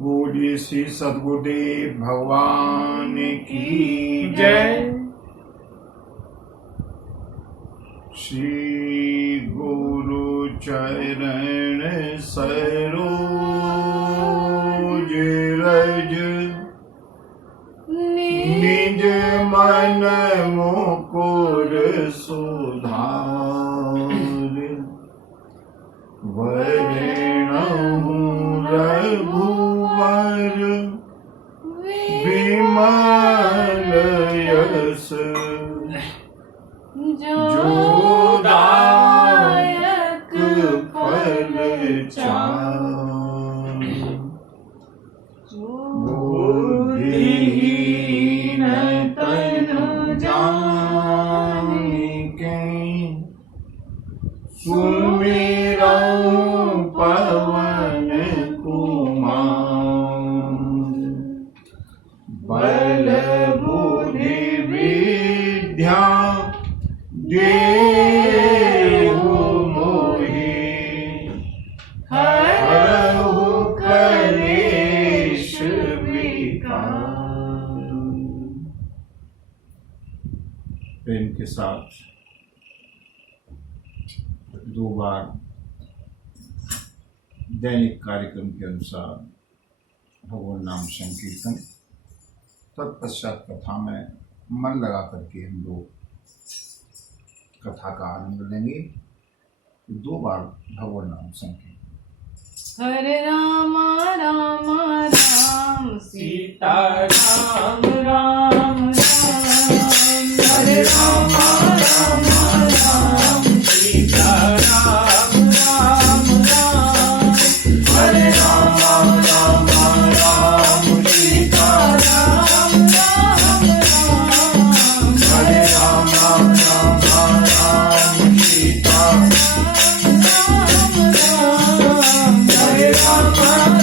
बोलिए श्री सद्गुरुदेव भगवान की जय। श्री गुरु चरण सरोज रज निज मन मुकुर सुधार वरणहु रघुवर विमल यश जोदायक फल चार बुद्धिहीन तनु जानिके सुमिरौ पवन कुमार बल बुद्धि विद्या देहु मोहि हरहु कलेश विकार। प्रेम के साथ 2 बार दैनिक कार्यक्रम के अनुसार भगवान नाम संकीर्तन, तत्पश्चात कथा में मन लगा करके हम लोग कथा का आनंद लेंगे। 2 बार भगवान नाम संकीर्तन। हरे राम राम राम सीता राम राम राम हरे राम राम राम सीता राम राम राम हरे राम राम राम सीता राम राम राम हरे राम राम राम सीता राम राम हरे राम राम राम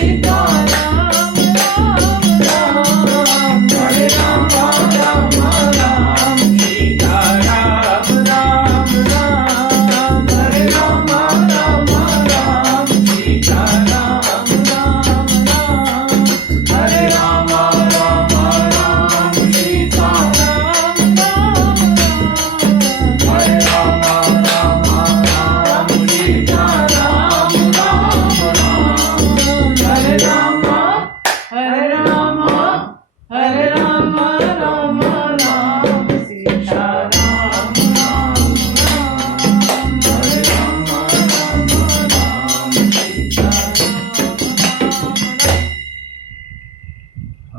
सीता राम राम राम हरे राम राम राम सीता राम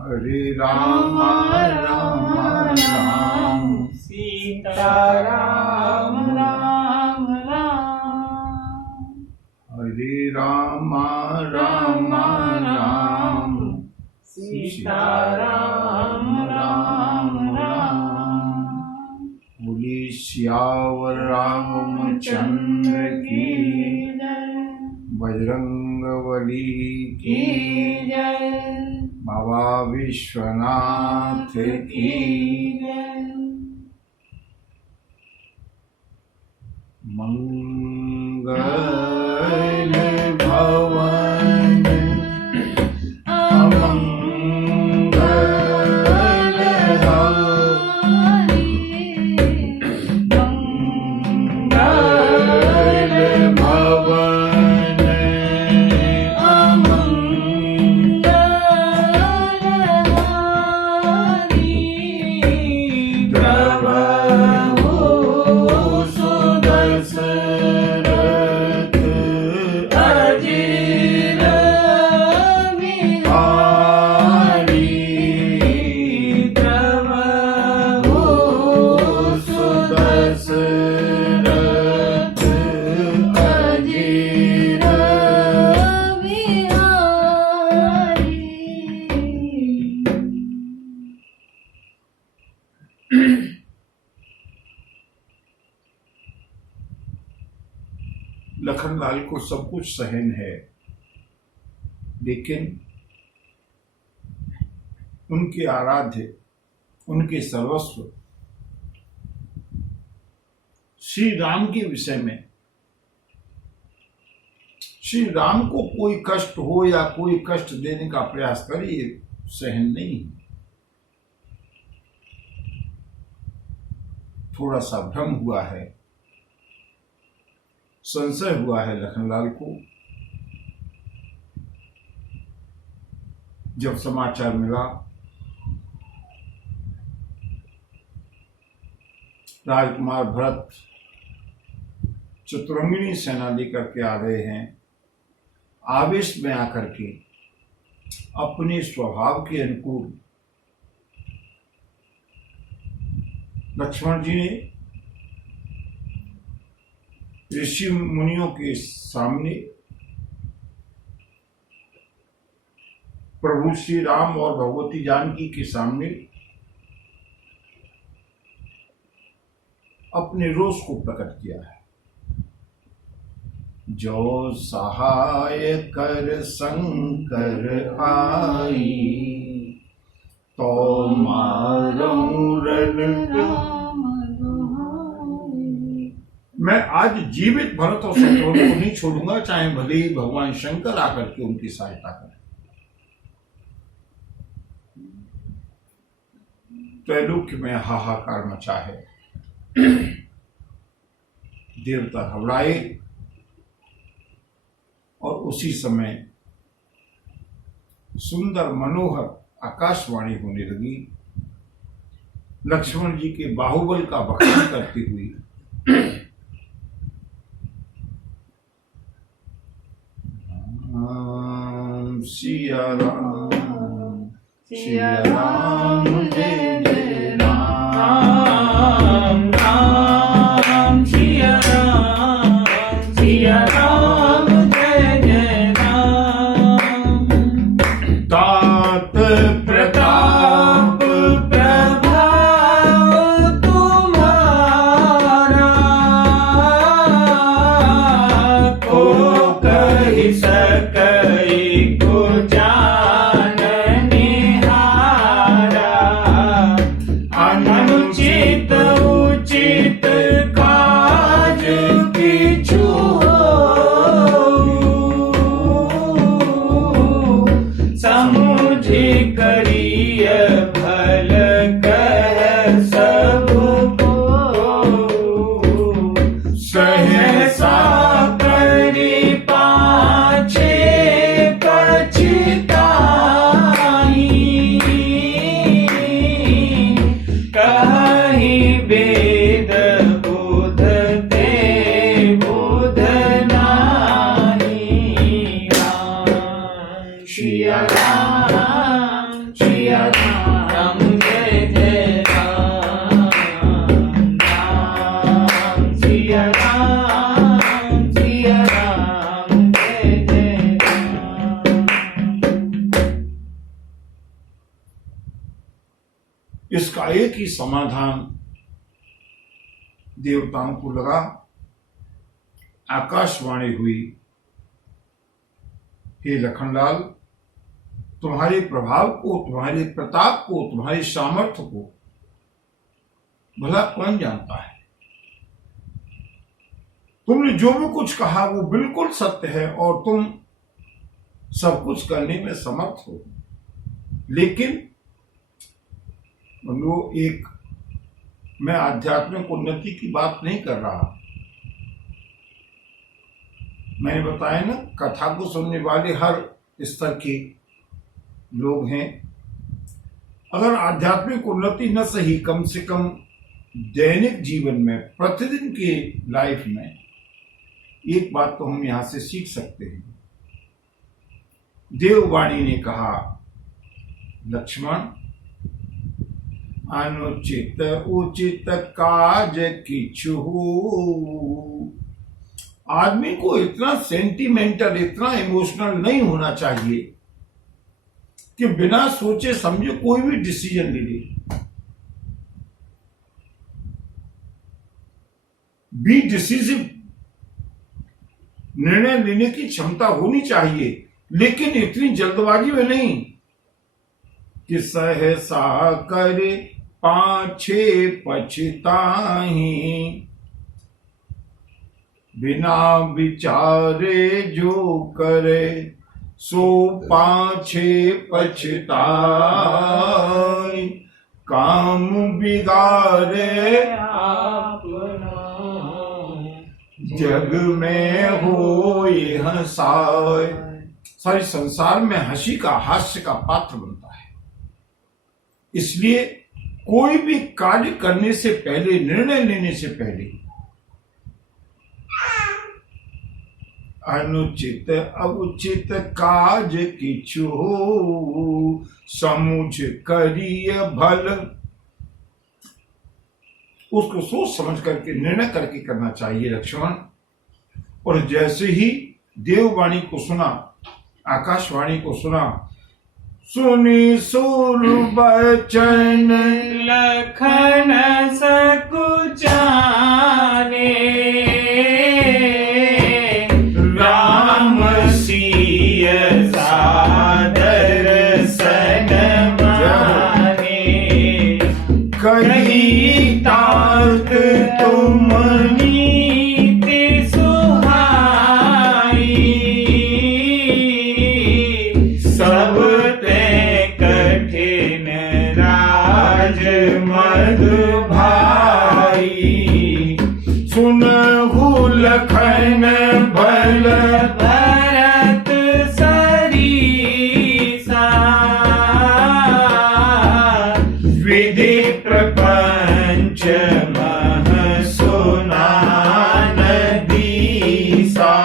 हरे राम राम राम सीता राम राम राम हरे राम राम राम सीता राम राम राम। बोली सियावर रामचंद्र की बजरंगबली की जय। बाबा विश्वनाथ की मंगल भवन अमंगल हारी मंगल भवन अमंगल हारी लखनलाल को सब कुछ सहन है, लेकिन उनके आराध्य, उनके सर्वस्व श्री राम के विषय में, श्री राम को कोई कष्ट हो या कोई कष्ट देने का प्रयास करे, ये सहन नहीं है। थोड़ा सा भ्रम हुआ है, संशय हुआ है लखनलाल को। जब समाचार मिला राजकुमार भरत चतुरंगिनी सेना लेकर के आ रहे हैं, आवेश में आकर के अपने स्वभाव के अनुकूल लक्ष्मण जी ने ऋषि मुनियों के सामने प्रभु श्री राम और भगवती जानकी के सामने अपने रोष को प्रकट किया है। जो सहाय कर शंकर आई, तो मारऊं रण राम दुहाई। मैं आज जीवित भरत और शत्रुघ्न को नहीं छोड़ूंगा, चाहे भले ही भगवान शंकर आकर के उनकी सहायता करें। त्रैलोक्य में हाहाकार मचा है, देवता घबराए, और उसी समय सुंदर मनोहर आकाशवाणी होने लगी, लक्ष्मण जी के बाहुबल का बखान करती हुई। सिया राम, सिया राम, जय जय राम, राम सिया राम, सिया राम, जय जय राम। तात प्रताप प्रभाव तुम्हारा, को कहि सकई को जानने हारा। अनुचित उचित काज किछु समुझि करिय भल कह सबको। सहसा करि पाछे पछताई, कहि वेद बुध ते बुध नाही। राम सिया राम, सिया राम, जय जय राम, राम सिया राम, सिया राम, जय जय राम। इसका एक ही समाधान देवताओं को लगा। आकाशवाणी हुई, हे लखनलाल, तुम्हारे प्रभाव को, तुम्हारे प्रताप को, तुम्हारे सामर्थ्य को भला कौन जानता है। तुमने जो भी कुछ कहा वो बिल्कुल सत्य है और तुम सब कुछ करने में समर्थ हो। लेकिन वो एक, मैं आध्यात्मिक उन्नति की बात नहीं कर रहा। मैंने बताया ना, कथा को सुनने वाले हर स्तर के लोग हैं। अगर आध्यात्मिक उन्नति न सही, कम से कम दैनिक जीवन में, प्रतिदिन के लाइफ में एक बात तो हम यहां से सीख सकते हैं। देववाणी ने कहा, लक्ष्मण, अनुचित उचित काज किछु। आदमी को इतना सेंटिमेंटल, इतना इमोशनल नहीं होना चाहिए कि बिना सोचे समझे कोई भी डिसीजन ले ले। बी डिसीजिव, निर्णय लेने की क्षमता होनी चाहिए, लेकिन इतनी जल्दबाजी में नहीं कि सहसा करे पाछे पछताही। बिना विचारे जो करे सो पाछे पछताई। काम बिगाड़े जग में होए हंसाए। सारे संसार में हंसी का, हास्य का पात्र बनता है। इसलिए कोई भी कार्य करने से पहले, निर्णय लेने से पहले अनुचित अउचित काज किछु समुझ करिय भल। उसको सोच समझ करके, निर्णय करके करना चाहिए लक्ष्मण। और जैसे ही देववाणी को सुना, आकाशवाणी को सुना, सुनी सुर बचन लखन सकुचाने। राम सिय सादर सनमाने। कही तात तुम नीति सुहाई। सब ते कठिन राज मद भाई। सुनहु लखन भल भरत सरीसा। विधि प्रपंच मह सुनान दीसा।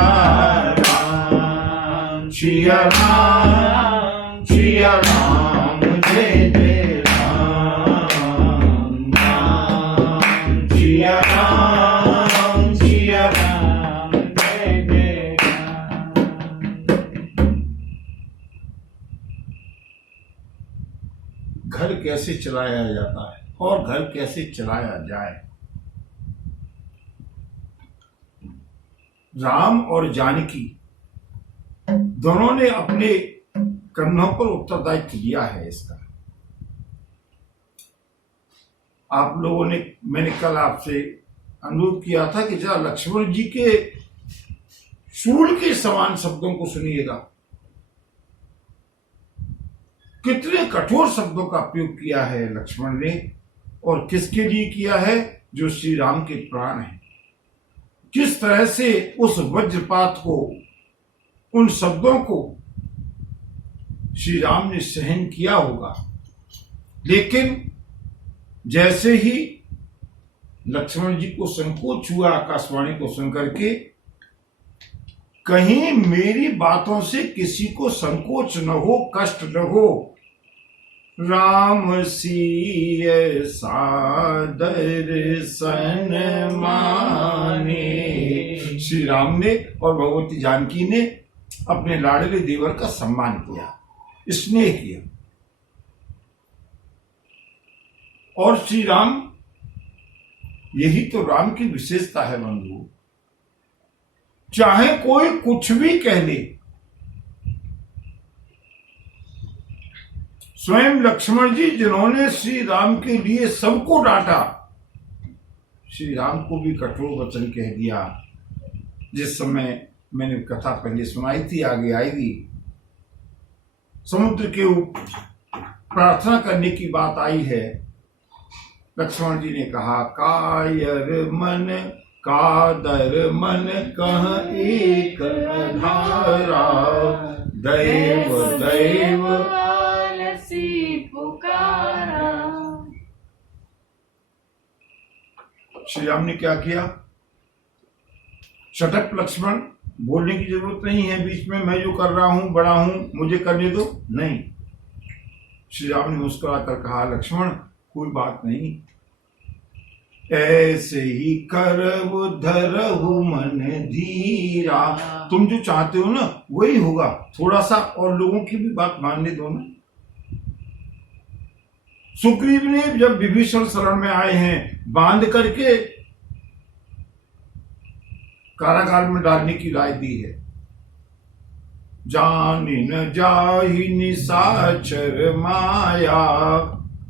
राम सिया राम, सिया राम, जय जय राम। राम सिया राम, सिया राम, जय जय राम। घर कैसे चलाया जाता है और घर कैसे चलाया जाए। राम और जानकी दोनों ने अपने कंधों पर उत्तरदायित्व लिया है इसका। आप लोगों ने, मैंने कल आपसे अनुरोध किया था कि जरा लक्ष्मण जी के शूल के समान शब्दों को सुनिएगा। कितने कठोर शब्दों का प्रयोग किया है लक्ष्मण ने, और किसके लिए किया है? जो श्री राम के प्राण हैं। किस तरह से उस वज्रपात को, उन शब्दों को श्री राम ने सहन किया होगा। लेकिन जैसे ही लक्ष्मण जी को संकोच हुआ आकाशवाणी को सुनकर के, कहीं मेरी बातों से किसी को संकोच न हो, कष्ट न हो। राम सिय सादर सनमाने। श्री राम ने और भगवती जानकी ने अपने लाडले देवर का सम्मान किया, स्नेह किया। और श्री राम, यही तो राम की विशेषता है बंधु। चाहे कोई कुछ भी कह ले, स्वयं लक्ष्मण जी जिन्होंने श्री राम के लिए सबको डांटा, श्री राम को भी कठोर वचन कह दिया। जिस समय मैंने कथा पहले सुनाई थी, आगे आएगी, समुद्र के ऊपर प्रार्थना करने की बात आई है। लक्ष्मण जी ने कहा, कायर मन कादर मन कह एक धारा। दैव दैव पुकारा। श्री राम ने क्या किया? शटअप लक्ष्मण, बोलने की जरूरत नहीं है बीच में, मैं जो कर रहा हूं बड़ा हूं, मुझे करने दो। नहीं, श्री राम ने मुस्कुराकर कहा, लक्ष्मण कोई बात नहीं, ऐसे ही करहु धरहु मन धीरा। तुम जो चाहते हो ना वही होगा, थोड़ा सा और लोगों की भी बात मानने दो ना। सुग्रीव ने जब विभीषण शरण में आए हैं, बांध करके कारागार में डालने की राय दी है। जानी न जाहि निशाचर माया,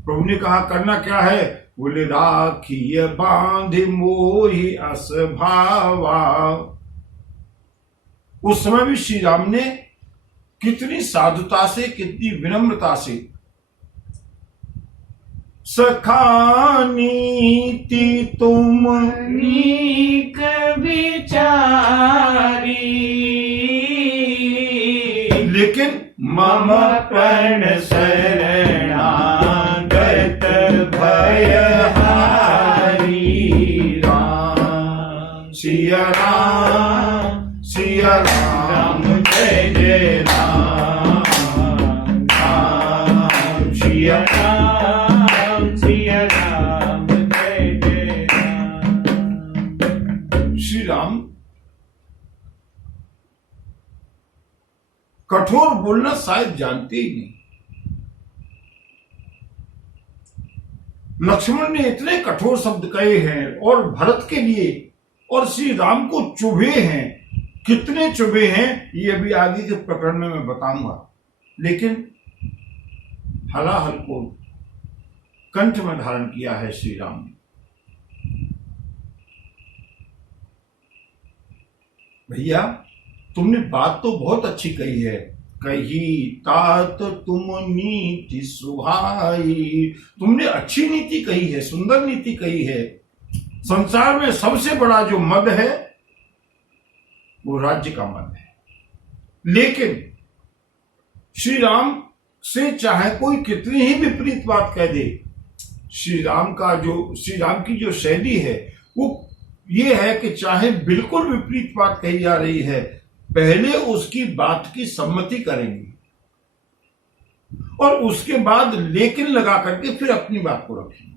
प्रभु ने कहा करना क्या है, बोले राखिय बांध मोहि अस भावा। उस समय भी श्री राम ने कितनी साधुता से, कितनी विनम्रता से, सखा नीति तुम नीक विचारी, लेकिन मम प्रण शरणागत भयहारी। राम सिया राम सिया राम जय जय राम, राम सिया राम सिया राम जय जय राम। श्री राम कठोर बोलना शायद जानते ही नहीं। लक्ष्मण ने इतने कठोर शब्द कहे हैं और भरत के लिए, और श्री राम को चुभे हैं। कितने चुभे हैं ये अभी आगे के प्रकरण में मैं बताऊंगा, लेकिन हलाहल को कंठ में धारण किया है श्री राम ने। भैया तुमने बात तो बहुत अच्छी कही है, कही तात तुम नीति सुहाई। तुमने अच्छी नीति कही है, सुंदर नीति कही है। संसार में सबसे बड़ा जो मद है वो राज्य का मद है, लेकिन श्री राम से चाहे कोई कितनी ही विपरीत बात कह दे, श्री राम की जो शैली है वो ये है कि चाहे बिल्कुल विपरीत बात कही जा रही है, पहले उसकी बात की सम्मति करेंगे और उसके बाद लेकिन लगा करके फिर अपनी बात को रखेंगे।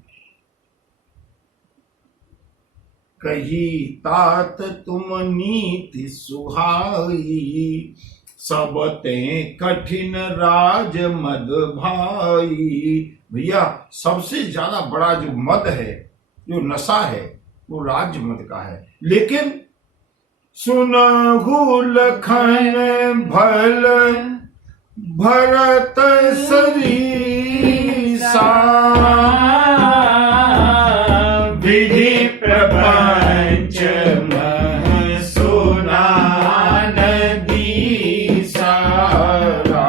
कही तात तुम नीति सुहाई, सब ते कठिन राज मद भाई। भैया सबसे ज्यादा बड़ा जो मद है, जो नशा है, वो राज्य मद का है। लेकिन सुनहु लखन भल भरत सरीसा, विधि प्रपंच मह सुना नदी सारा।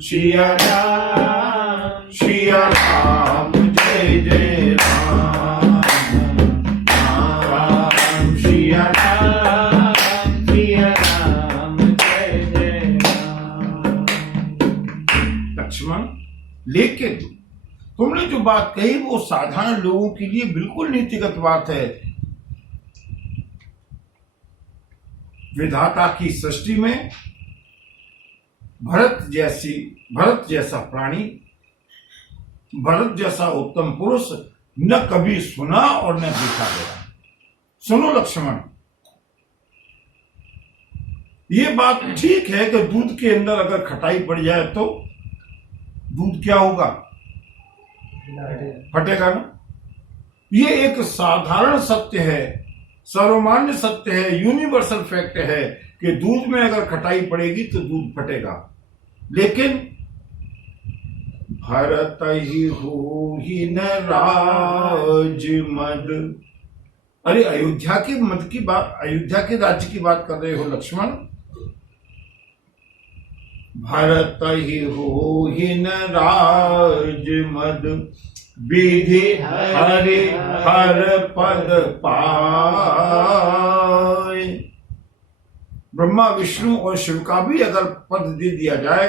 सिया राम सिया राम जय जय राम, राम सिया राम सिया राम जय जय राम। लक्ष्मण, लेकिन तुमने जो बात कही वो साधारण लोगों के लिए बिल्कुल नीतिगत बात है। विधाता की सृष्टि में भरत जैसा प्राणी, भरत जैसा उत्तम पुरुष न कभी सुना और न देखा गया। सुनो लक्ष्मण, ये बात ठीक है कि दूध के अंदर अगर खटाई पड़ जाए तो दूध क्या होगा, फटेगा ना। ये एक साधारण सत्य है, सर्वमान्य सत्य है, यूनिवर्सल फैक्ट है कि दूध में अगर खटाई पड़ेगी तो दूध फटेगा। लेकिन भरत ही हो ही न राज मद। अरे अयोध्या के मद की बात, अयोध्या के राज्य की बात कर रहे हो लक्ष्मण। भरत ही हो ही न राज मद, विधि हरि हर पद पाए। ब्रह्मा विष्णु और शिव का भी अगर पद दे दिया जाए,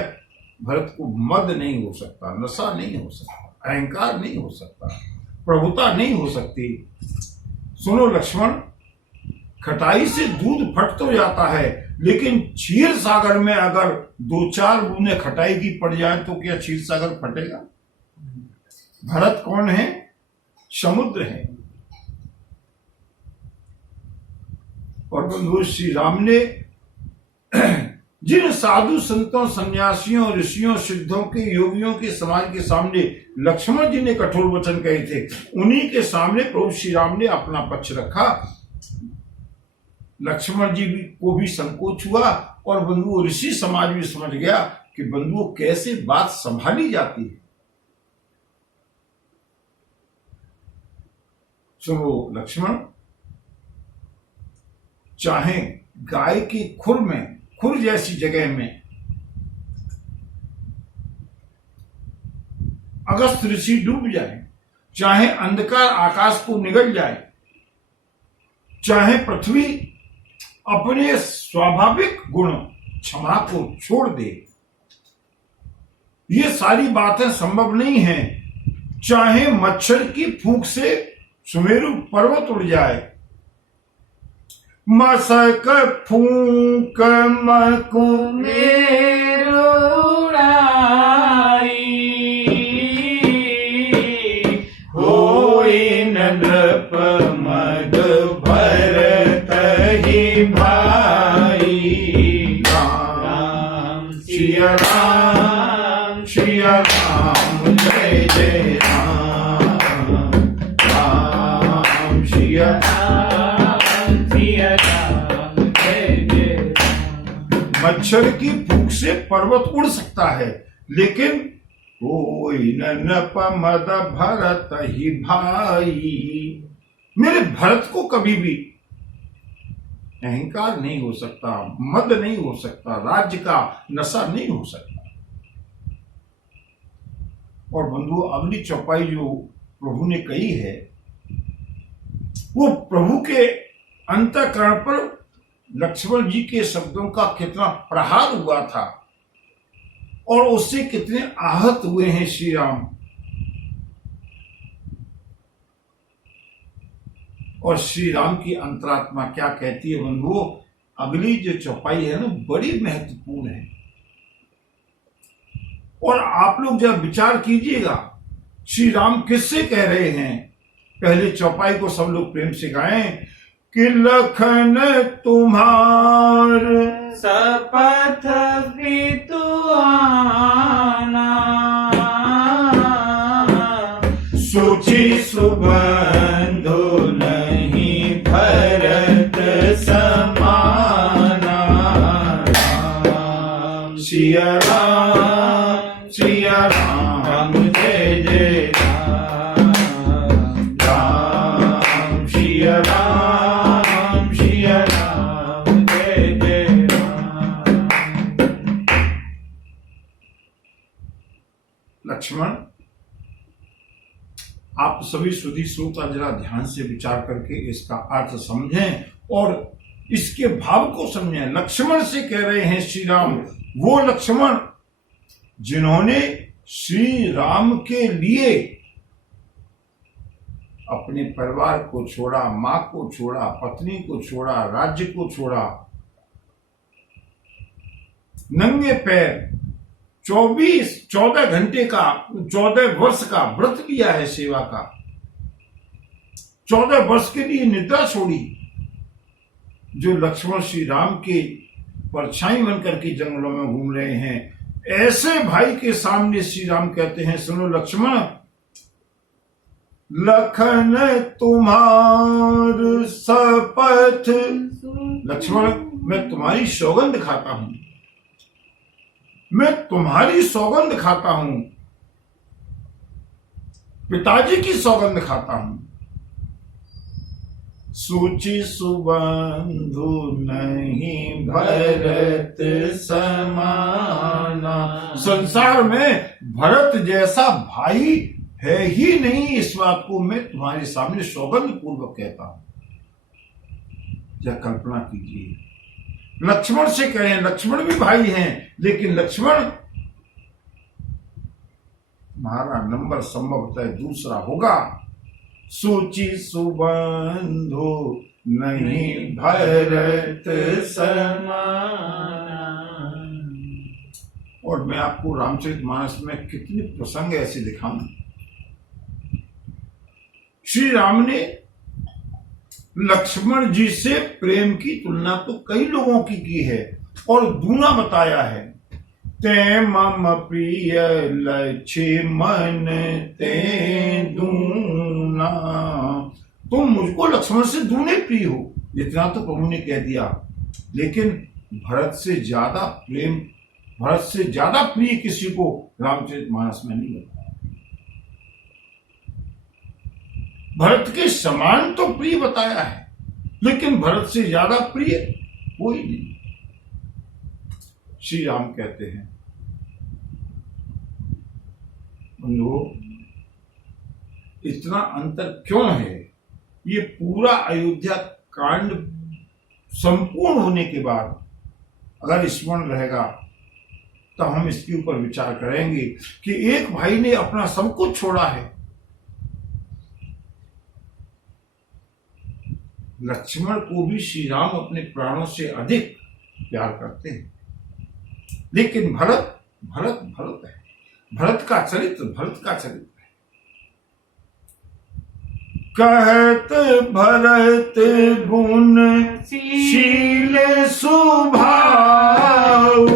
भरत को मद नहीं हो सकता, नशा नहीं हो सकता, अहंकार नहीं हो सकता, प्रभुता नहीं हो सकती। सुनो लक्ष्मण, खटाई से दूध फट तो जाता है, लेकिन क्षीर सागर में अगर 2-4 बूंदे खटाई की पड़ जाए तो क्या क्षीर सागर फटेगा? भरत कौन है? समुद्र है। और बंधु श्री राम ने जिन साधु संतों, सन्यासियों, ऋषियों, सिद्धों के, योगियों के समाज के सामने लक्ष्मण जी ने कठोर वचन कहे थे, उन्हीं के सामने प्रभु श्री राम ने अपना पक्ष रखा। लक्ष्मण जी भी को भी संकोच हुआ और बंधु ऋषि समाज भी समझ गया कि बंधुओं कैसे बात संभाली जाती है। सुनो लक्ष्मण, चाहे गाय की खुर जैसी जगह में अगस्त ऋषि डूब जाए, चाहे अंधकार आकाश को निगल जाए, चाहे पृथ्वी अपने स्वाभाविक गुण क्षमा को छोड़ दे, ये सारी बातें संभव नहीं हैं। चाहे मच्छर की फूंक से सुमेरु पर्वत उड़ जाए, मसक फूंक मकु मेरो उड़ाई, होई नृप मद भरत ही भाई। राम सिया राम सिया राम जय जय राम, राम सिया राम सिया राम जय जय राम। मच्छर की फूंक से पर्वत उड़ सकता है, लेकिन कोई नप मद भरत ही भाई, मेरे भरत को कभी भी अहंकार नहीं हो सकता, मद नहीं हो सकता, राज्य का नशा नहीं हो सकता। और बंधु अगली चौपाई जो प्रभु ने कही है, वो प्रभु के अंतःकरण पर लक्ष्मण जी के शब्दों का कितना प्रहार हुआ था और उससे कितने आहत हुए हैं श्री राम। और श्री राम की अंतरात्मा क्या कहती है बंधुओं, अगली जो चौपाई है ना बड़ी महत्वपूर्ण है। और आप लोग जब विचार कीजिएगा श्री राम किससे कह रहे हैं। पहले चौपाई को सब लोग प्रेम से गाएं कि लखन तुम्हार सपथ पितु आना, सूची सुबंधु नहीं भरत समाना। राम सिया राम जय जय राम, राम सिया राम जय जय राम। लक्ष्मण, आप सभी सुधी श्रोता जरा ध्यान से विचार करके इसका अर्थ समझें और इसके भाव को समझें। लक्ष्मण से कह रहे हैं श्री राम, वो लक्ष्मण जिन्होंने श्री राम के लिए अपने परिवार को छोड़ा, मां को छोड़ा, पत्नी को छोड़ा, राज्य को छोड़ा, नंगे पैर 14 घंटे का 14 वर्ष का व्रत लिया है सेवा का, 14 वर्ष के लिए निद्रा छोड़ी। जो लक्ष्मण श्री राम के परछाई बनकर के जंगलों में घूम रहे हैं, ऐसे भाई के सामने श्री राम कहते हैं, सुनो लक्ष्मण, लखन तुम्हार सपथ, लक्ष्मण मैं तुम्हारी सौगंध खाता हूं, मैं तुम्हारी सौगंध खाता हूं, पिताजी की सौगंध खाता हूं। सूची सुबंधु नहीं भरत समाना, संसार में भरत जैसा भाई है ही नहीं, इस बात को मैं तुम्हारे सामने सौगंध पूर्वक कहता हूं। या कल्पना कीजिए, लक्ष्मण से कहें, लक्ष्मण भी भाई हैं, लेकिन लक्ष्मण तुम्हारा नंबर संभवतः दूसरा होगा। सूची सुबंधु नहीं भरत समाना। और मैं आपको रामचरितमानस में कितने प्रसंग ऐसे दिखाऊं। श्री राम ने लक्ष्मण जी से प्रेम की तुलना तो कई लोगों की है और दूना बताया है। ते मम प्रिय लक्ष्मण ते दूना, तुम मुझको लक्ष्मण से दूने प्रिय हो, इतना तो प्रभु ने कह दिया। लेकिन भरत से ज्यादा प्रिय किसी को रामचरितमानस में नहीं बताया। भरत के समान तो प्रिय बताया है, लेकिन भरत से ज्यादा प्रिय कोई नहीं। श्री राम कहते हैं, बंधुओं, इतना अंतर क्यों है? ये पूरा अयोध्या कांड संपूर्ण होने के बाद अगर स्मरण रहेगा तो हम इसके ऊपर विचार करेंगे कि एक भाई ने अपना सब कुछ छोड़ा है। लक्ष्मण को भी श्री राम अपने प्राणों से अधिक प्यार करते हैं, लेकिन भरत है। भरत का चरित्र है। कहत भरत गुण शील स्वभाव,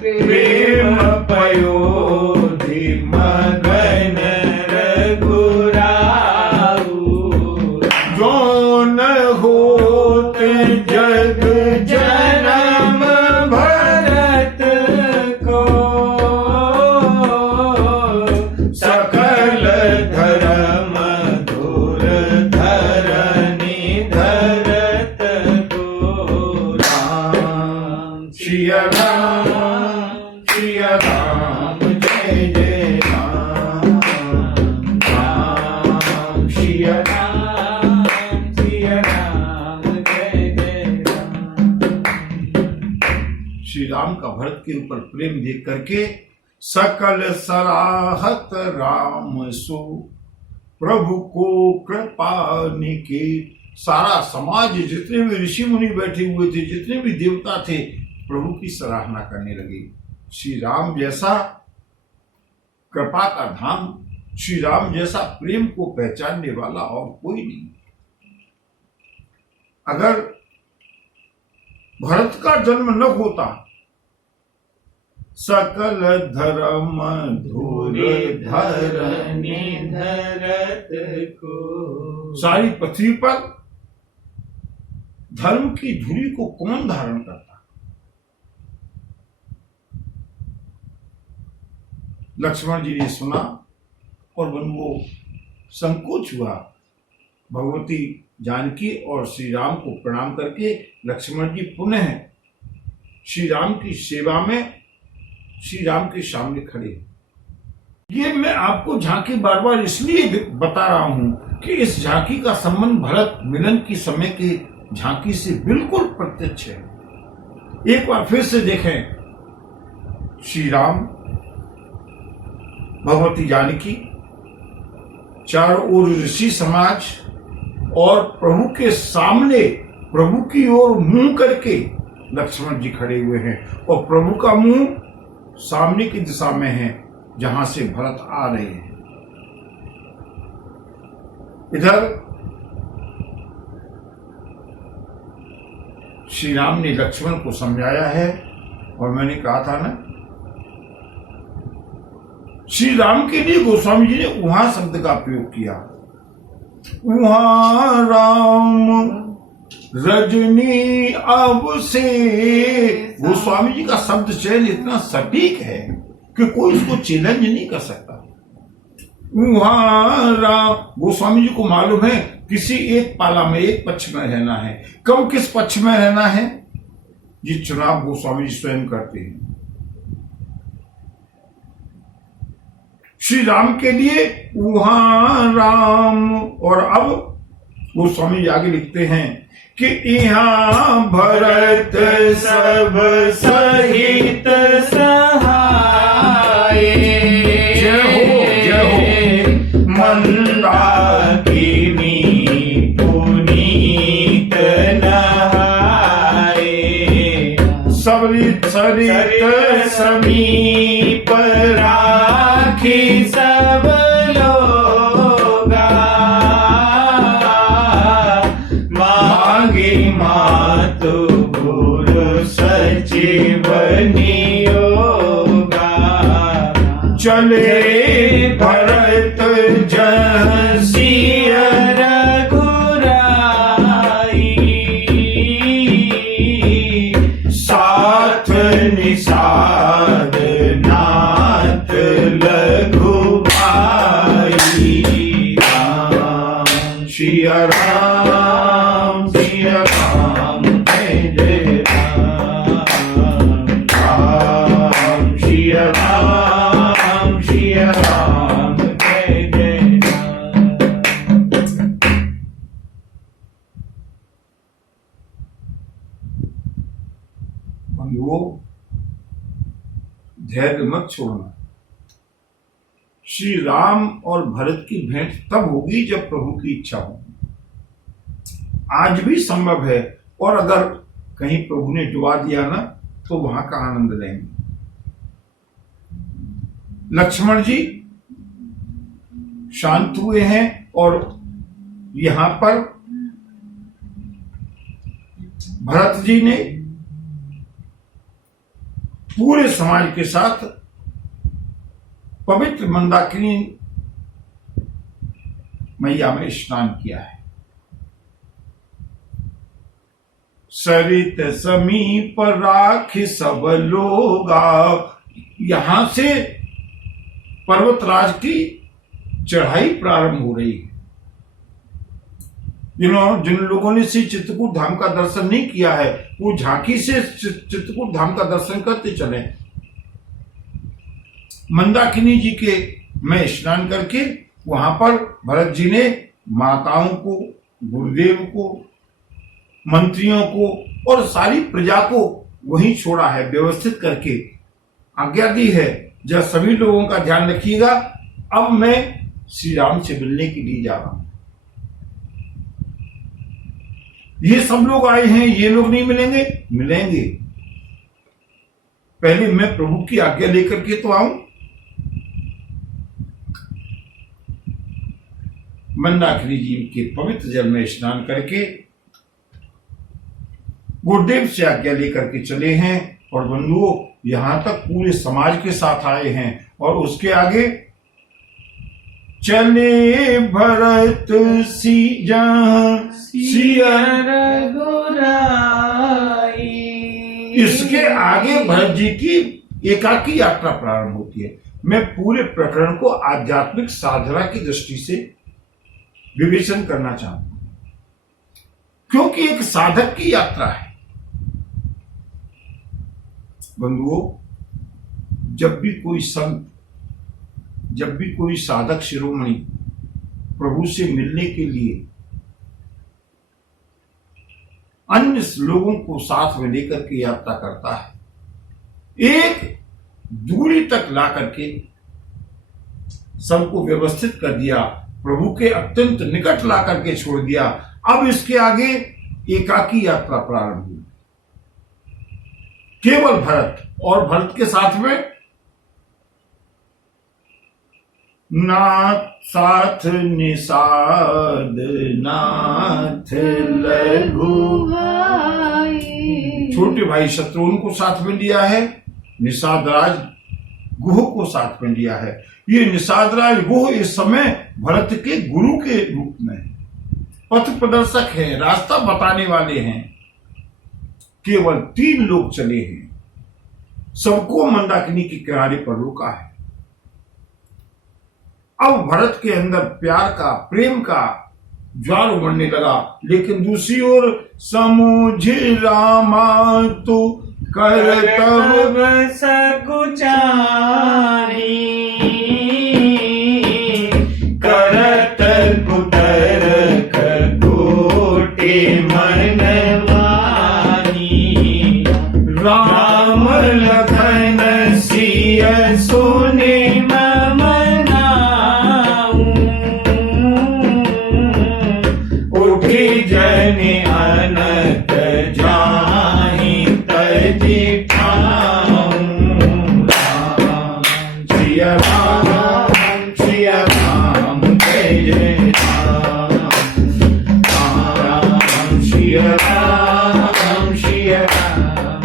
प्रेम पयोधि मगन रघुराऊ, जो न होत जग जन्म भरत को, सकल धर्म धुर धरनी धरत को। राम श्री राम जय जय राम, राम श्री राम जय जय राम। श्री राम का भरत के ऊपर प्रेम देख करके सकल सराहत राम सो, प्रभु को कृपा निके। सारा समाज, जितने भी ऋषि मुनि बैठे हुए थे, जितने भी देवता थे, प्रभु की सराहना करने लगे। श्री राम जैसा कृपा का धाम, श्री राम जैसा प्रेम को पहचानने वाला और कोई नहीं। अगर भरत का जन्म न होता, सकल धर्म धूल धरनी धरत को, सारी पृथ्वी पर धर्म की धुरी को कौन धारण करता? लक्ष्मण जी ने सुना और बंधुओं संकोच हुआ। भगवती जानकी और श्री राम को प्रणाम करके लक्ष्मण जी पुनः श्री राम की सेवा में श्री राम के सामने खड़े। ये मैं आपको झांकी बार बार इसलिए बता रहा हूं कि इस झांकी का संबंध भरत मिलन की समय की झांकी से बिल्कुल प्रत्यक्ष है। एक बार फिर से देखें, श्री राम, भगवती जानकी, चारों ओर ऋषि समाज और प्रभु के सामने प्रभु की ओर मुंह करके लक्ष्मण जी खड़े हुए हैं और प्रभु का मुंह सामने की दिशा में है जहां से भरत आ रहे हैं। इधर श्री राम ने लक्ष्मण को समझाया है और मैंने कहा था ना, श्री राम के लिए गोस्वामी जी ने वहां शब्द का प्रयोग किया। वहां राम रजनी अब से, गोस्वामी जी का शब्द चयन इतना सटीक है कि कोई उसको चैलेंज नहीं कर सकता। वहां राम, गोस्वामी जी को मालूम है किसी एक पाला में, एक पक्ष में रहना है। कब किस पक्ष में रहना है, ये चुनाव गोस्वामी जी स्वयं करते हैं। श्री राम के लिए वहां राम, और अब गोस्वामी जी आगे लिखते हैं कि यहाँ भरत सब सहित सहाय, जय हो मंदाकिनी पुनीत नहाए, सरित समीप राखी सब लोगा, मांगे मातु गुरु सचिवनी योगा, चले भरत जन सिया राम सिया राम जय जय राम राम सिया राम जय जय राम। बंधुओं, धैर्य मत छोड़ना। श्री राम और भरत की भेंट तब होगी जब प्रभु की इच्छा होगी। आज भी संभव है, और अगर कहीं प्रभु ने डुबा दिया ना, तो वहां का आनंद लेंगे। लक्ष्मण जी शांत हुए हैं, और यहां पर भरत जी ने पूरे समाज के साथ पवित्र मंदाकिनी मैया में स्नान किया है। सरित समीप राख सब लोगा, यहां से पर्वतराज की चढ़ाई प्रारंभ हो रही है। जिन लोगों ने श्री चित्रकूट धाम का दर्शन नहीं किया है, वो झांकी से चित्रकूट धाम का दर्शन करते चले। मंदाकिनी जी के में स्नान करके वहां पर भरत जी ने माताओं को, गुरुदेव को, मंत्रियों को और सारी प्रजा को वहीं छोड़ा है, व्यवस्थित करके आज्ञा दी है। जब सभी लोगों का ध्यान रखिएगा, अब मैं श्री राम से मिलने के लिए जा रहा हूं। ये सब लोग आए हैं, ये लोग नहीं मिलेंगे? मिलेंगे। पहले मैं प्रभु की आज्ञा लेकर के तो आऊं। मंदाकिनी जी के पवित्र जल में स्नान करके गुरुदेव से आज्ञा लेकर के चले हैं, और बंधुओं यहां तक पूरे समाज के साथ आए हैं। और उसके आगे चले भरत सी जहाँ सिया रघुराई। इसके आगे भरत जी की एकाकी यात्रा प्रारंभ होती है। मैं पूरे प्रकरण को आध्यात्मिक साधना की दृष्टि से विवेचन करना चाहता हूं, क्योंकि एक साधक की यात्रा है। बंधुओं, जब भी कोई संत, जब भी कोई साधक शिरोमणि प्रभु से मिलने के लिए अन्य लोगों को साथ में लेकर के यात्रा करता है, एक दूरी तक ला करके सबको व्यवस्थित कर दिया, प्रभु के अत्यंत निकट ला करके छोड़ दिया। अब इसके आगे एकाकी यात्रा प्रारंभ हुई। केवल भरत, और भरत के साथ में नाथ साथ निषाद नाथ लघु भाई, छोटे भाई शत्रुघ्न को साथ में लिया है, निषाद राज गुह को साथ में लिया है। ये निषाद राज गुह इस समय भरत के गुरु के रूप में पथ प्रदर्शक है, रास्ता बताने वाले हैं। केवल 3 लोग चले हैं, सबको मंदाकिनी के किनारे पर रोका है। अब भरत के अंदर प्यार का, प्रेम का ज्वार उमड़ने लगा, लेकिन दूसरी ओर समुझ रामा तो करतब सकुचारी, करत कुतरक कोटि मनवानी, राम लखन सिय सुने जन अनत जाहि तजि ठाऊं। राम सिया राम जय जय राम, राम सिया राम जय जय राम।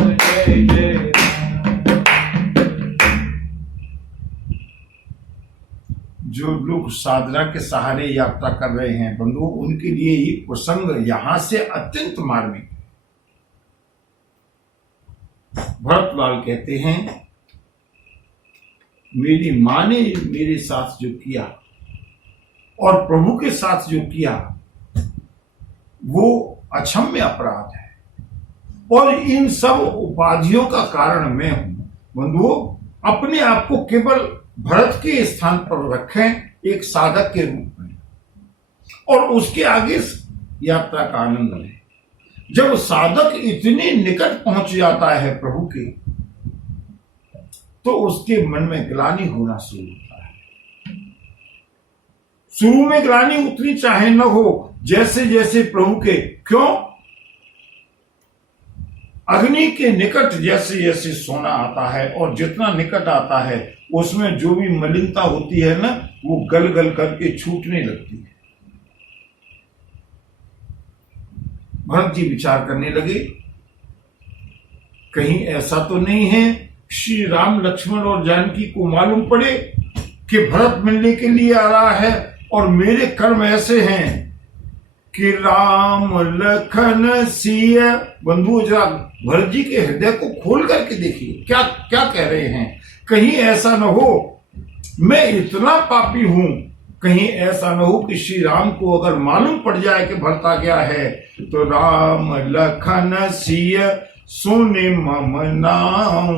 जो लोग साधना के सहारे यात्रा कर रहे हैं बंधुओं, उनके लिए ये प्रसंग यहां से अत्यंत मार्मिक। भरतलाल कहते हैं, मेरी माँ ने मेरे साथ जो किया और प्रभु के साथ जो किया, वो अक्षम्य अपराध है। और इन सब उपाधियों का कारण मैं हूं। बंधुओं, अपने आप को केवल भरत के स्थान पर रखें, एक साधक के रूप में, और उसके आगे यात्रा का आनंद लें। जब साधक इतने निकट पहुंच जाता है प्रभु के, तो उसके मन में ग्लानि होना शुरू होता है। शुरू में ग्लानि उतनी चाहे न हो, जैसे जैसे प्रभु के, क्यों? अग्नि के निकट जैसे जैसे सोना आता है, और जितना निकट आता है उसमें जो भी मलिनता होती है ना, वो गल गल करके छूटने लगती है। भरत जी विचार करने लगे, कहीं ऐसा तो नहीं है श्री राम, लक्ष्मण और जानकी को मालूम पड़े कि भरत मिलने के लिए आ रहा है, और मेरे कर्म ऐसे हैं कि राम लखन सिया। बंधुओं, जरा भरत जी के हृदय को खोल करके देखिए, क्या क्या कह रहे हैं। कहीं ऐसा न हो मैं इतना पापी हूं, कहीं ऐसा न हो कि श्री राम को अगर मालूम पड़ जाए कि भरत आ गया है, तो राम लखन सिया सुने मम नाम,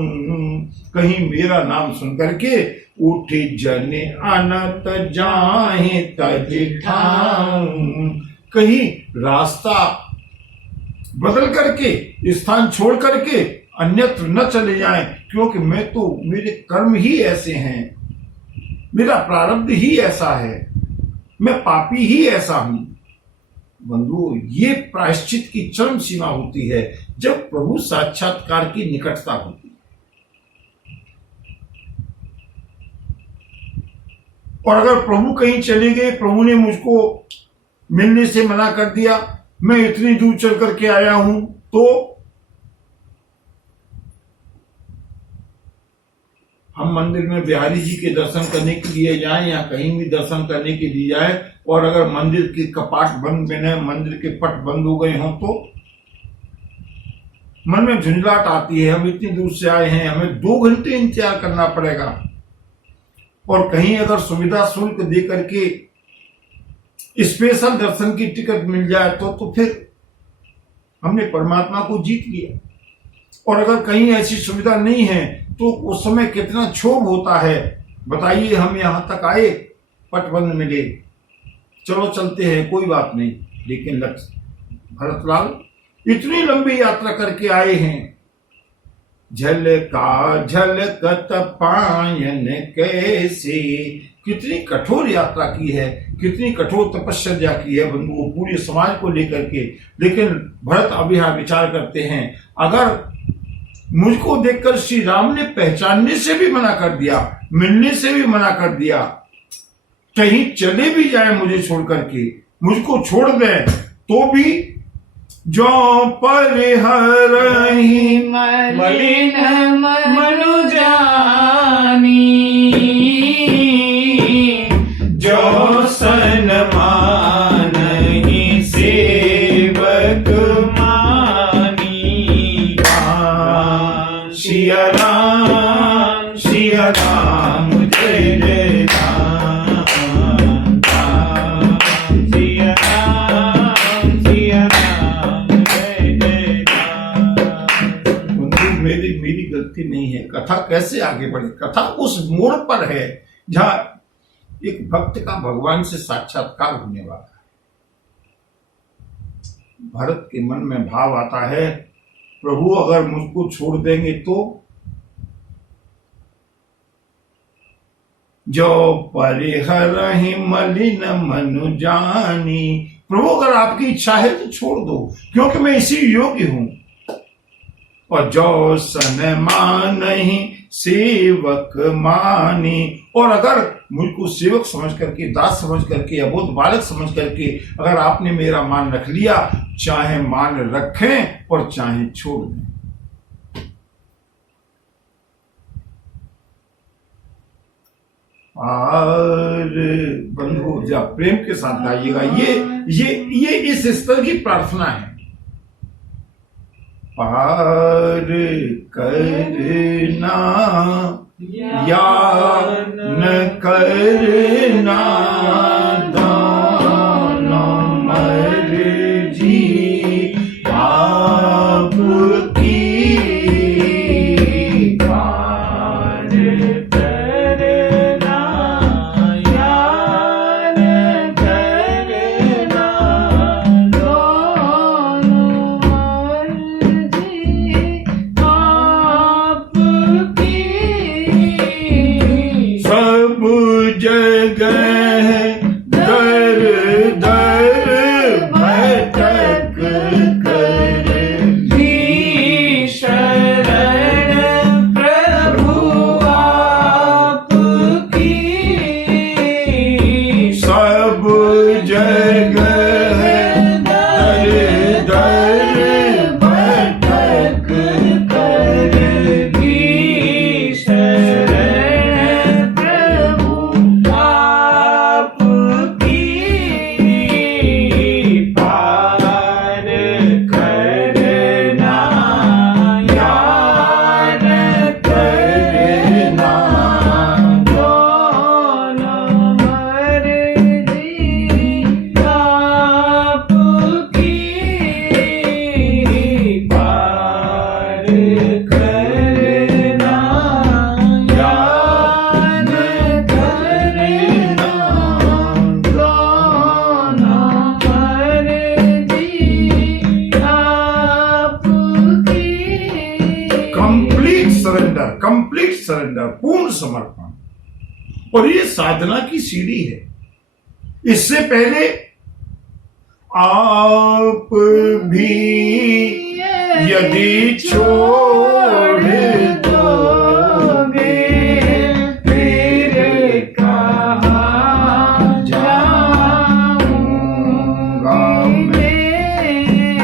कहीं मेरा नाम सुन करके उठी जने अनत जाहे तज ठाऊं, कहीं रास्ता बदल करके, स्थान छोड़ करके अन्यत्र न चले जाएं, क्योंकि मैं तो, मेरे कर्म ही ऐसे हैं, मेरा प्रारब्ध ही ऐसा है, मैं पापी ही ऐसा हूं। बंधुओं, ये प्रायश्चित की चरम सीमा होती है जब प्रभु साक्षात्कार की निकटता होती है। और अगर प्रभु कहीं चले गए, प्रभु ने मुझको मिलने से मना कर दिया, मैं इतनी दूर चल करके आया हूं, तो हम मंदिर में बिहारी जी के दर्शन करने के लिए जाएं या कहीं भी दर्शन करने के लिए जाएं, और अगर मंदिर के कपाट बंद बने, मंदिर के पट बंद हो गए हों, तो मन में झुंझलाहट आती है। हम इतनी दूर से आए हैं, हमें 2 घंटे इंतजार करना पड़ेगा। और कहीं अगर सुविधा शुल्क दे करके स्पेशल दर्शन की टिकट मिल जाए, तो फिर हमने परमात्मा को जीत लिया। और अगर कहीं ऐसी सुविधा नहीं है, तो उस समय कितना क्षोभ होता है। बताइए, हम यहां तक आए, पटबंद मिले, चलो चलते हैं, कोई बात नहीं, लेकिन भरतलाल इतनी लंबी यात्रा करके आए हैं, झलका झलकत पायन कैसे, कितनी कठोर यात्रा की है, कितनी कठोर तपस्या की है बंधुओं, पूरे समाज को लेकर के। लेकिन भरत अब यहाँ विचार करते हैं, अगर मुझको देखकर श्री राम ने पहचानने से भी मना कर दिया, मिलने से भी मना कर दिया, कहीं चले भी जाए मुझे छोड़ करके, मुझको छोड़ दे, तो भी जो परिहरहि मलिन मनु जानी, जो सन्मानहि सेवक मानी, सिया राम जय जय राम, सिया राम जय जय राम। मेरी गलती नहीं है, कथा कैसे आगे बढ़े। कथा उस मोड़ पर है जहां एक भक्त का भगवान से साक्षात्कार होने वाला है। भरत के मन में भाव आता है, प्रभु अगर मुझको छोड़ देंगे तो, जो परिहरहि मलिन मनु जानी, प्रभु अगर आपकी इच्छा है तो छोड़ दो, क्योंकि मैं इसी योग्य हूं। और जो सन्मानहि सेवक मानी, और अगर मुझको सेवक समझ करके, दास समझ करके, अबोध बालक समझ करके अगर आपने मेरा मान रख लिया, चाहे मान रखें और चाहे छोड़ दें। और बंधु जब प्रेम के साथ गाइएगा, ये इस स्तर की प्रार्थना है। पार करना या न करना, दोनों मर्जी गए दर दर भटक कर भी शरण प्रभु आपकी पार करना याद करना दोनों मर्जी आपकी पार करना याद करना दोनों मर्जी आपकी कंप्लीट सरेंडर, पूर्ण समर्पण। और ये साधना की सीढ़ी है। इससे पहले आप भी यदि छोड़ दोगे फिर कहाँ जाऊंगा मैं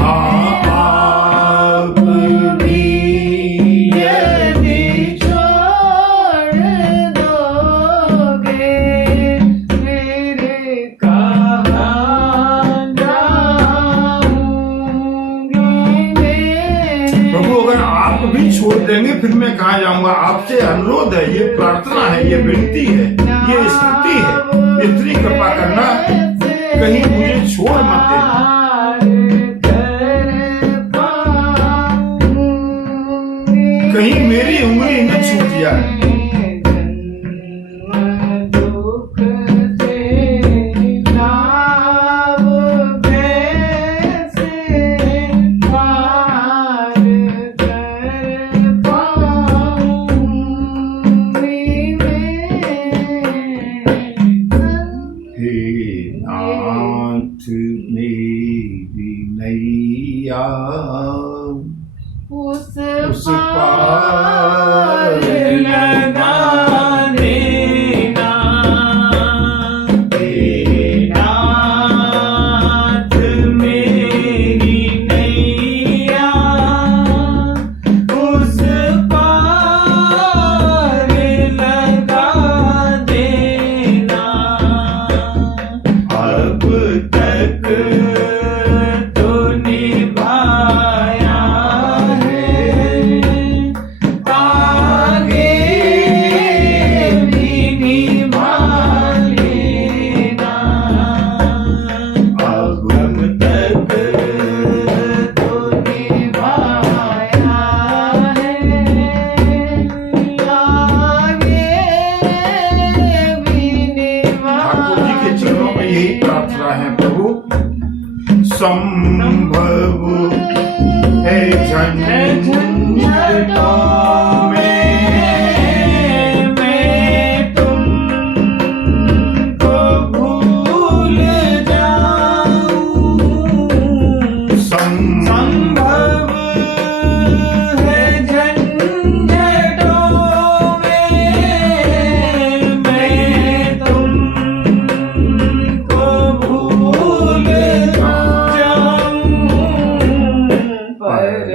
आप भी यदि छोड़ दोगे फिर कहाँ जाऊंगा मैं। प्रभु अगर आप भी छोड़ देंगे फिर मैं कहाँ जाऊंगा। आपसे अनुरोध है, ये प्रार्थना है, ये विनती है, ये स्तुति है। इतनी कृपा करना, कहीं मुझे छोड़ मत देना। कहीं मेरी उंगली न छूट जाए। हे नाथ मेरी नैया उस उस पार लगा देना हे नाथ मेरी नैया उस पार लगा देना। अब तक तो निभाया है आगे भी निभा लेना। अब तक तो निभाया है आगे भी निभा ठाकुर जी के चरणों में यही प्रार्थना है। प्रभु संभव है झंझटों में मैं तुमको भूल जाऊं। संभव है झंझटों में मैं तुमको भूल जाऊं। पर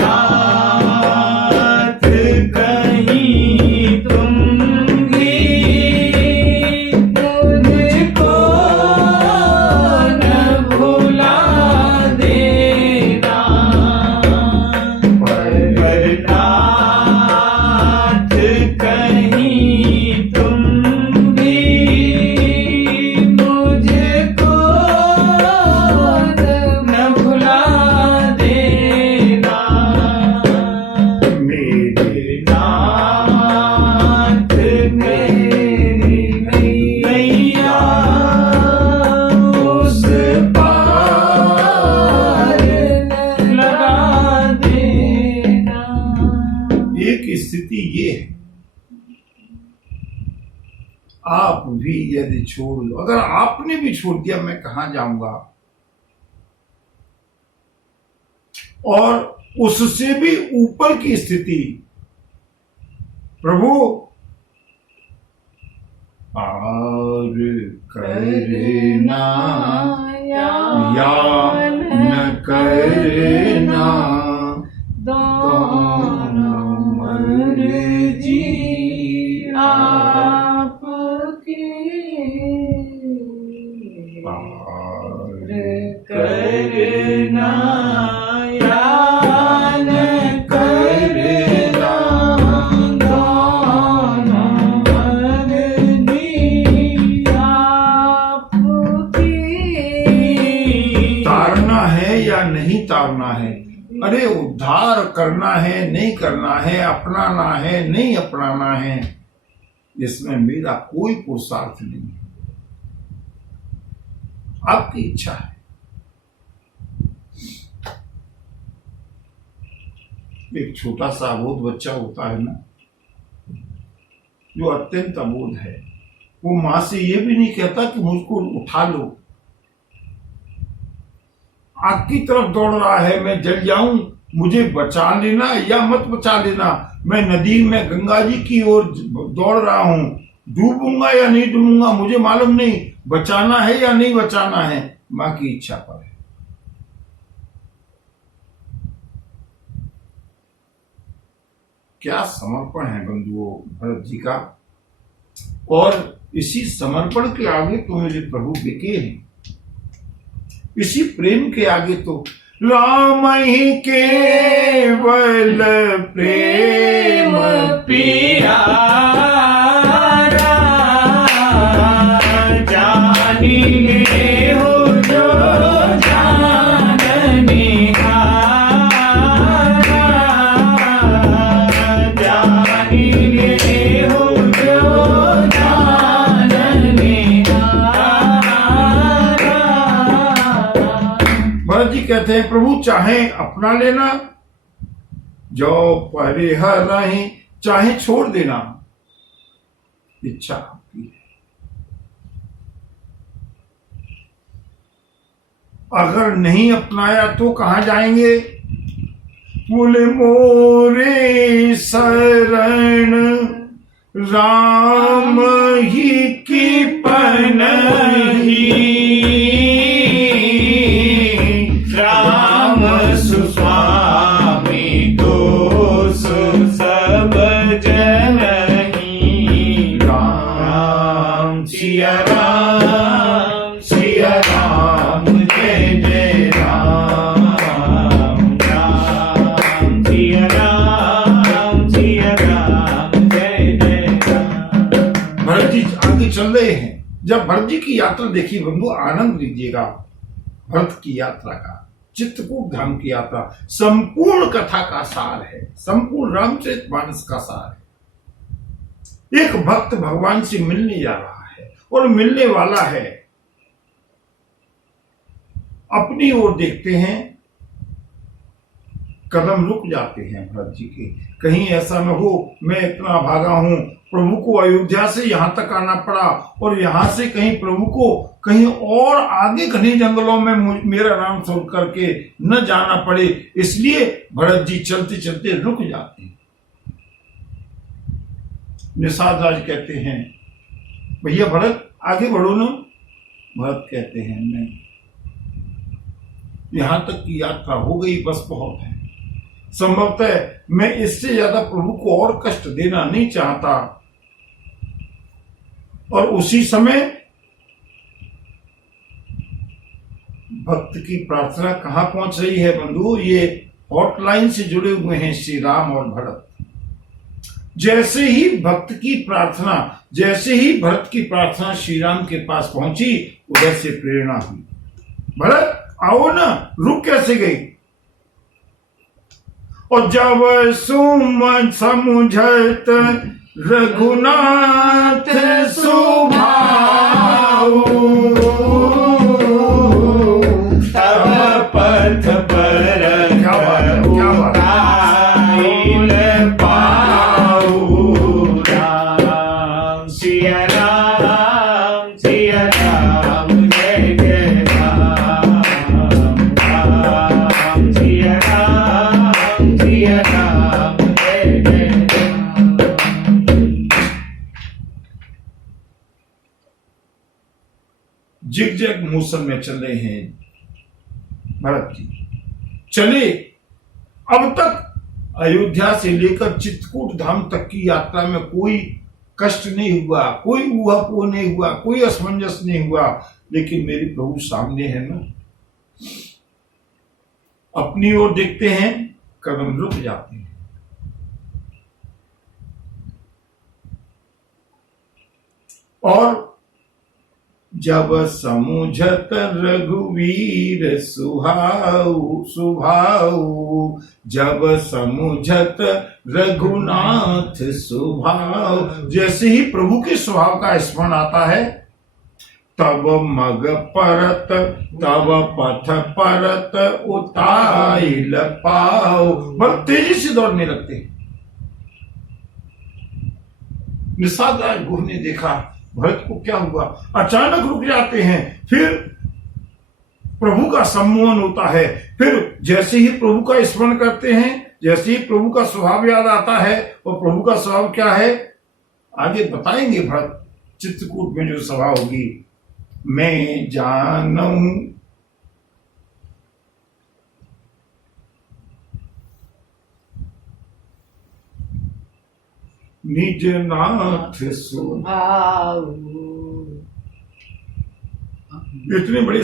नाथ कहीं तुम भी मुझको न भुला देना। पर नाथ कहीं तुम भी मुझको न भुला देना। मेरे नाथ मेरी नैया उस पार लगा देना। एक स्थिति ये है, आप भी यदि छोड़ दो। अगर आपने भी छोड़ दिया मैं कहाँ जाऊंगा। और उससे भी ऊपर की स्थिति, प्रभु पार करना या न करना दोनों मर्जी आपकी। पार करना या न करना दोनों मर्जी आपकी। तारना है या नहीं तारना है, अरे उद्धार करना है नहीं करना है, अपनाना है नहीं अपनाना है, इसमें मेरा कोई पुरुषार्थ नहीं है, आपकी इच्छा है। एक छोटा सा अबोध बच्चा होता है ना, जो अत्यंत अबोध है, वो मां से ये भी नहीं कहता कि मुझको उठा लो, आग की तरफ दौड़ रहा है, मैं जल जाऊं, मुझे बचा लेना या मत बचा लेना, मैं नदी में गंगा जी की ओर दौड़ रहा हूं, डूबूंगा या नहीं डूबूंगा मुझे मालूम नहीं, बचाना है या नहीं बचाना है, मां की इच्छा पर है। क्या समर्पण है बंधुओं भरत जी का, और इसी समर्पण के आगे तो मेरे प्रभु बिके हैं, इसी प्रेम के आगे तो राम ही केवल प्रेम पिया जानिए हो जो जानने हारा, जानिए हो जो जानने हारा। भरत जी कहते हैं प्रभु चाहे अपना लेना जो परिहर नहीं, चाहे छोड़ देना, इच्छा आपकी है। अगर नहीं अपनाया तो कहां जाएंगे, बोले मोरे शरण राम ही की पनही, राम सुस्वामी दोष सब जनही। राम सिया राम जय जय राम, राम सिया राम जय जय राम। भरत जी आगे चल रहे हैं। जब भरत जी की यात्रा देखी बंधु, आनंद लीजिएगा भरत की यात्रा का, चित्रकूट धाम की यात्रा संपूर्ण कथा का सार है, संपूर्ण रामचरितमानस का सार है। एक भक्त भगवान से मिलने जा रहा है और मिलने वाला है, अपनी ओर देखते हैं, कदम रुक जाते हैं भरत जी के, कहीं ऐसा न हो मैं इतना भागा हूं, प्रभु को अयोध्या से यहां तक आना पड़ा और यहां से कहीं प्रभु को कहीं और आगे घने जंगलों में मेरा नाम सुन करके न जाना पड़े, इसलिए भरत जी चलते चलते रुक जाते हैं। निषाद राज कहते हैं भैया भरत आगे बढ़ो ना, भरत कहते हैं नहीं, यहां तक की यात्रा हो गई, बस बहुत है, संभवतः मैं इससे ज्यादा प्रभु को और कष्ट देना नहीं चाहता। और उसी समय भक्त की प्रार्थना कहां पहुंच रही है बंधु, ये हॉटलाइन से जुड़े हुए हैं श्री राम और भरत। जैसे ही भक्त की प्रार्थना, जैसे ही भरत की प्रार्थना श्री राम के पास पहुंची, उधर से प्रेरणा हुई, भरत आओ ना, रुक कैसे गई। और जब सुमन समुझत रघुनाथ सुभाऊ, तब पथ पर आइल पाऊ, राम सिया राम जय जय राम, राम सिया राम जय जय राम। जिगजैग मोशन में चल रहे हैं भरत जी। चले अब तक अयोध्या से लेकर चित्रकूट धाम तक की यात्रा में कोई कष्ट नहीं हुआ, कोई ऊहापोह नहीं हुआ, कोई असमंजस नहीं हुआ, लेकिन मेरे प्रभु सामने है ना, अपनी ओर देखते हैं, कदम रुक जाते हैं। और जब समुझत रघुवीर सुहाऊ सुभाऊ, जब समुझत रघुनाथ सुभाऊ, जैसे ही प्रभु के स्वभाव का स्मरण आता है, तब मग परत तब पथ परत उताइल पाओ, बड़ी तेजी से दौड़ने लगते हैं। निषाद राज गुरु ने देखा भरत को क्या हुआ, अचानक रुक जाते हैं, फिर प्रभु का सम्मोहन होता है, फिर जैसे ही प्रभु का स्मरण करते हैं, जैसे ही प्रभु का स्वभाव याद आता है, और प्रभु का स्वभाव क्या है आगे बताएंगे भरत, चित्रकूट में जो सभा होगी। मैं जानूं निज नाथ सुभाऊ, इतने बड़े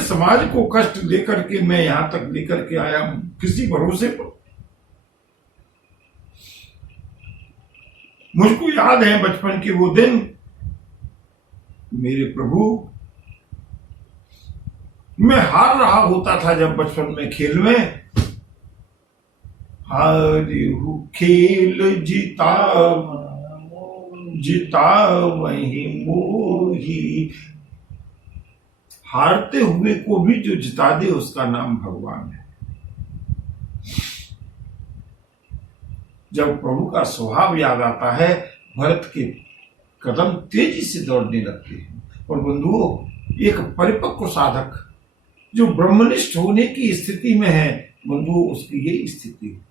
समाज को कष्ट लेकर के मैं यहां तक लेकर के आया हूं, किसी भरोसे पर। मुझको याद है बचपन के वो दिन, मेरे प्रभु, मैं हार रहा होता था जब बचपन में खेल में, हारिहु खेल जीता जीता वही मोही, हारते हुए को भी जो जिता दे उसका नाम भगवान है। जब प्रभु का स्वभाव याद आता है, भरत के कदम तेजी से दौड़ने लगते हैं। और बंधुओं, एक परिपक्व साधक जो ब्रह्मनिष्ठ होने की स्थिति में है, बंधुओं, उसकी यही स्थिति है।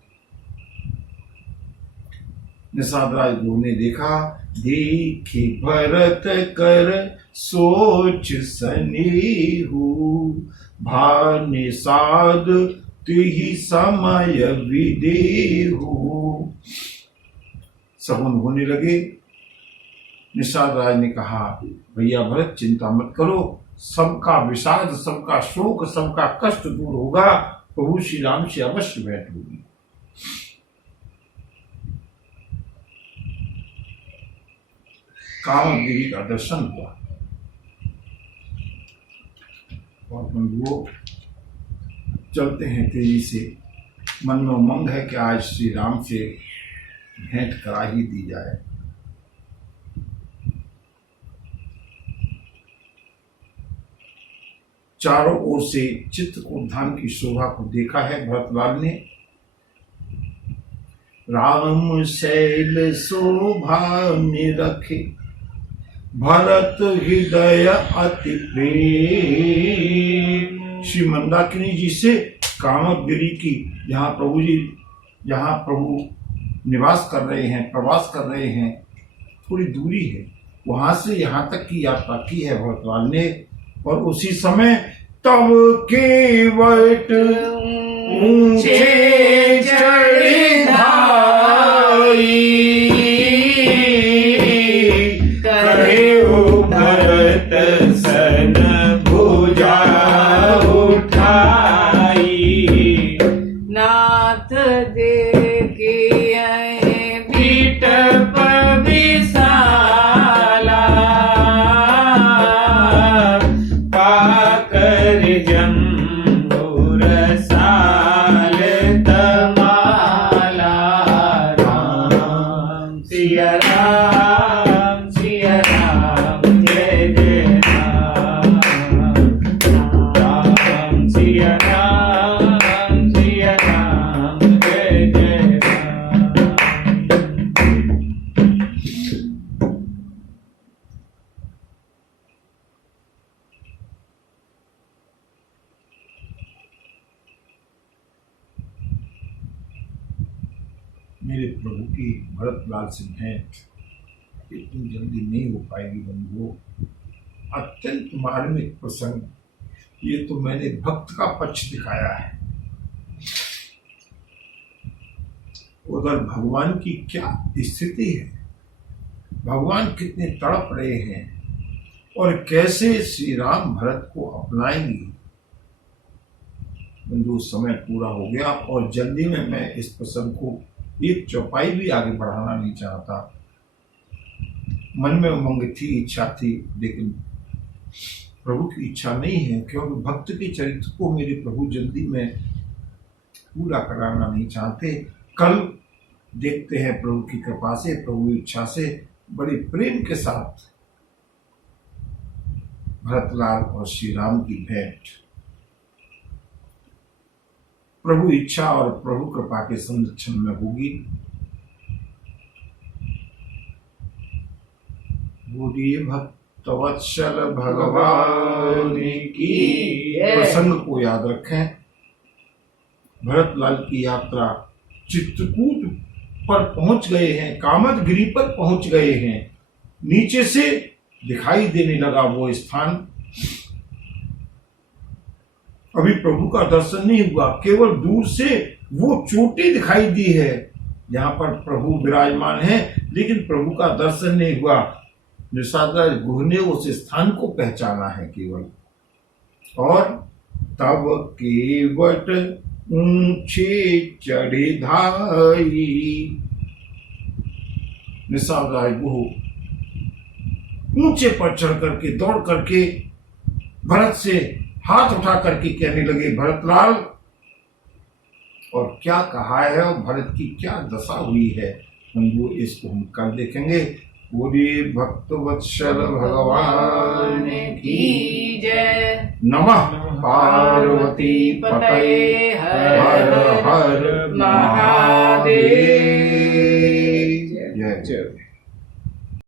निषाद राज गुरु ने देखा, देखे भरत कर सोच सनेहु, भा निषाद तिहि समय विदेहु। सगुन होने लगे। निषाद राज ने कहा, भैया भरत चिंता मत करो, सबका विषाद, सबका शोक, सबका कष्ट दूर होगा, प्रभु श्री राम से अवश्य भेंट होगी। कामगिरी का दर्शन हुआ। और बंधुओं, चलते हैं तेजी से, मन में उमंग है कि आज श्री राम से भेंट करा ही दी जाए। चारों ओर से चित्रकूट धाम की शोभा को देखा है भरतलाल ने। राम शैल शोभा निरखे, भरत हृदय अति प्रेम। श्री मंदाकिनी जी से कामगिरी की, जहाँ प्रभु निवास कर रहे हैं, प्रवास कर रहे हैं, थोड़ी दूरी है, वहां से यहाँ तक की यात्रा की है भरतलाल ने। और उसी समय तब केवट ऊंचे चढ़ी धाई, करे भरत सन भुजा उठाई। नाथ देखे बिटप विशाला, पाकर जम्बूर साल तमाला। राम सिया राम जय जय राम। राम सिया राम जय जय राम। मेरे प्रभु की भरतलाल से भेंट इतनी जल्दी नहीं हो पाएगी बंधुओं। अत्यंत मार्मिक प्रसंग, ये तो मैंने भक्त का पक्ष दिखाया है। उधर भगवान की क्या स्थिति है, भगवान कितने तड़प रहे हैं और कैसे श्री राम भरत को अपनाएंगे। बंधु, समय पूरा हो गया और जल्दी में मैं इस प्रसंग को एक चौपाई भी आगे बढ़ाना नहीं चाहता। मन में उमंग थी, इच्छा थी, लेकिन प्रभु की इच्छा नहीं है, क्योंकि भक्त के चरित्र को मेरे प्रभु जल्दी में पूरा कराना नहीं चाहते। कल देखते हैं प्रभु की कृपा से, प्रभु की इच्छा से, बड़े प्रेम के साथ भरतलाल और श्री राम की भेंट। प्रभु इच्छा और प्रभु कृपा के संरक्षण में होगी। बोलिए भक्तवत्सल भगवान की। प्रसंग को याद रखें, भरतलाल की यात्रा चित्रकूट पर पहुंच गए हैं, कामदगिरी पर पहुंच गए हैं। नीचे से दिखाई देने लगा वो स्थान। अभी प्रभु का दर्शन नहीं हुआ, केवल दूर से वो चोटी दिखाई दी है जहां पर प्रभु विराजमान है, लेकिन प्रभु का दर्शन नहीं हुआ। निषादराज गुह ने उस स्थान को पहचाना है केवल। और तब केवट ऊंचे चढ़े धाई। निषादराज गुह ऊंचे पर चढ़ करके, दौड़ करके भरत से हाथ उठा करके कहने लगे, भरतलाल। और क्या कहा है और भरत की क्या दशा हुई है, वो इसको हम कल देखेंगे। बोलिए भक्तवत्सल भगवान की जय। नमः पार्वती पतये हर हर महादेव। जय जय।